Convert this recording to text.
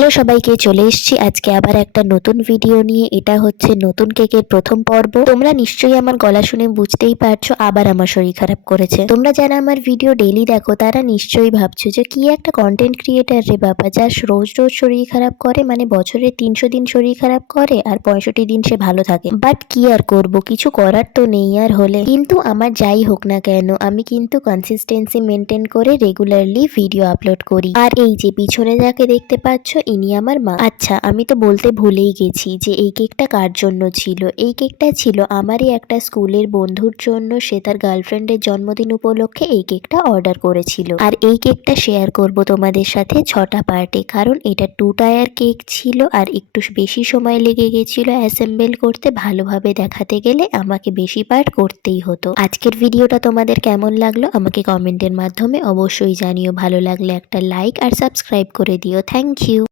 Hello সবাইকে, চলে এসেছি আজকে আবার একটা নতুন ভিডিও নিয়ে। এটা হচ্ছে নতুন কেকের প্রথম পর্ব। তোমরা নিশ্চয়ই আমার গলা শুনে বুঝতেই পারছো আবার আমার শরীর খারাপ করেছে। তোমরা যারা আমার ভিডিও ডেইলি দেখো তারা নিশ্চয়ই ভাবছো যে কি একটা কন্টেন্ট ক্রিয়েটার রে বাবা, যা রোজ রোজ শরীর খারাপ করে, মানে বছরে 300 দিন শরীর খারাপ করে আর 65 দিন সে ভালো থাকে। বাট কি আর করব, কিছু করার তো নেই আর হলে। কিন্তু আমার যাই হোক না কেন, আমি কিন্তু কনসিস্টেন্সি মেনটেন করে রেগুলারলি ভিডিও আপলোড করি। আর এই যে পিছনে যাকে দেখতে পাচ্ছ, ইনি আমার মা। আচ্ছা, আমি তো বলতে ভুলেই গেছি যে এই কেকটা কার জন্য ছিল। এই কেকটা ছিল আমারই একটা স্কুলের বন্ধুর জন্য। সে তার গার্লফ্রেন্ডের জন্মদিন উপলক্ষে এই কেকটা অর্ডার করেছিল। আর এই কেকটা শেয়ার করব তোমাদের সাথে 6টা পার্টে, কারণ এটা 2 টায়ার কেক ছিল আর একটু বেশি সময় লেগে গেছিল অ্যাসেম্বল করতে। ভালোভাবে দেখাতে গেলে আমাকে বেশি পার্ট করতেই হতো। আজকের ভিডিওটা তোমাদের কেমন লাগলো আমাকে কমেন্টের মাধ্যমে অবশ্যই জানিও। ভালো লাগলে একটা লাইক আর সাবস্ক্রাইব করে দিও। Thank you.